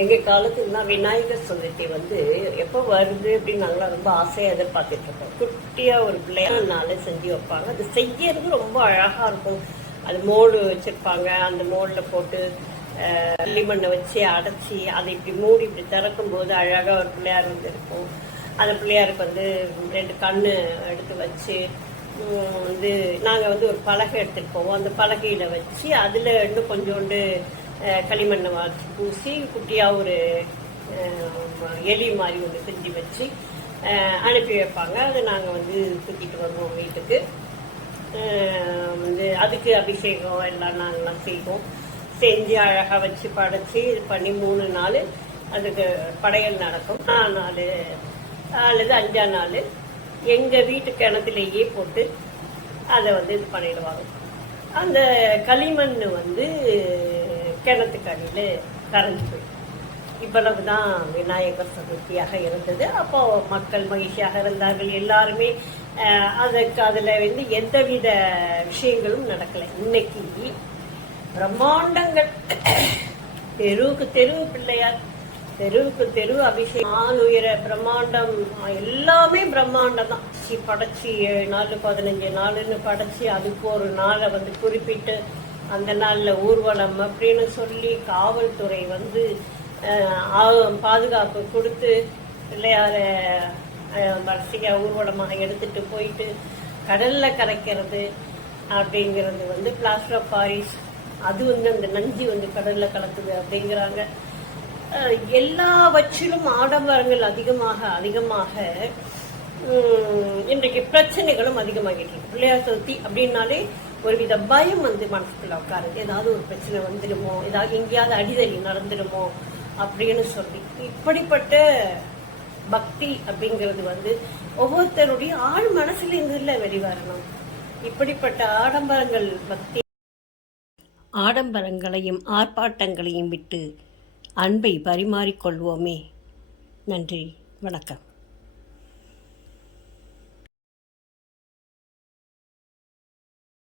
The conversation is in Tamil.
எங்கள் காலத்துக்குலாம் விநாயகர் சதுர்த்தி வந்து எப்போ வருது அப்படின்னு நாங்களாம் ரொம்ப ஆசையாக எதிர்பார்த்துட்டு இருக்கோம் குட்டியாக ஒரு பிள்ளையானால செஞ்சு வைப்பாங்க. அது செய்யறது ரொம்ப அழகாக இருக்கும். அது மோடு வச்சுருப்பாங்க. அந்த மோடில் போட்டு களிமண்ணை வச்சு அடைச்சி அதை இப்படி மூடி இப்படி திறக்கும் போது அழகாக ஒரு பிள்ளையார் வந்து இருக்கும். அந்த பிள்ளையாருக்கு வந்து ரெண்டு கண்ணு எடுத்து வச்சு வந்து நாங்கள் வந்து ஒரு பலகை எடுத்துகிட்டு போவோம். அந்த பலகையில் வச்சு அதில் இன்னும் கொஞ்சோண்டு களிமண்ணை வாசி பூசி குட்டியாக ஒரு எலி மாதிரி ஒன்று செஞ்சு வச்சு அனுப்பி வைப்பாங்க. அதை நாங்கள் வந்து தூக்கிட்டு வருவோம் வீட்டுக்கு. வந்து அதுக்கு அபிஷேகம் எல்லாம் நாங்களாம் செய்வோம். செஞ்சு அழகாக வச்சு படைச்சி இது பண்ணி மூணு நாள் அதுக்கு படையல் நடக்கும். நாலு நாள் அல்லது அஞ்சா நாள் எங்கள் வீட்டு கிணத்துலேயே போட்டு அதை வந்து இது பண்ணிடுவாங்க. அந்த களிமண் வந்து கிணத்துக்கு அடியில் கரைஞ்சி போயிடும் இவ்வளவு தான் விநாயகர் சதுர்த்தியாக இருந்தது. அப்போ மக்கள் மகிழ்ச்சியாக இருந்தார்கள். எல்லாருமே அஹ், அதுக்கு அதில் வந்து எந்தவித விஷயங்களும் நடக்கலை. இன்னைக்கு பிரம்மாண்டங்கள். தெருவுக்கு தெரு பிள்ளையார். தெருவுக்கு தெரு அபிஷேகம். ஆள் உயர பிரம்மாண்டம். எல்லாமே பிரம்மாண்டம் தான். படைச்சி ஏழு நாள் பதினஞ்சு நாள்னு படைச்சி அதுக்கு ஒரு நாளை வந்து குறிப்பிட்டு அந்த நாளில் ஊர்வலம் அப்படின்னு சொல்லி காவல்துறை வந்து பாதுகாப்பு கொடுத்து பிள்ளையார வரிசையாக ஊர்வலமாக எடுத்துட்டு போயிட்டு கடலில் கரைக்கிறது அப்படிங்கிறது வந்து பிளாஸ்டர் ஆஃப் பாரிஸ் அது வந்து அந்த நஞ்சு வந்து கடலில் கலக்குது அப்படிங்கிறாங்க. எல்லாவற்றிலும் ஆடம்பரங்கள் அதிகமாக அதிகமாக இன்றைக்கு பிரச்சனைகளும் அதிகமாகிட்டு இருக்கு. பிள்ளையார் சதுர்த்தி அப்படின்னாலே ஒரு வித பயம் வந்து மனசுக்குள்ள உட்காருது ஏதாவது ஒரு பிரச்சனை வந்துடுமோ? ஏதாவது எங்கேயாவது அடிதடி நடந்துடுமோ? அப்படின்னு சொல்லி. இப்படிப்பட்ட பக்தி அப்படிங்கிறது வந்து ஒவ்வொருத்தருடைய ஆழ் மனசுல இருந்து வெளிவரணும். இப்படிப்பட்ட ஆடம்பரங்கள் பக்தி ஆடம்பரங்களையும் ஆர்ப்பாட்டங்களையும் விட்டு அன்பை பரிமாறிக்கொள்வோமே நன்றி. வணக்கம்.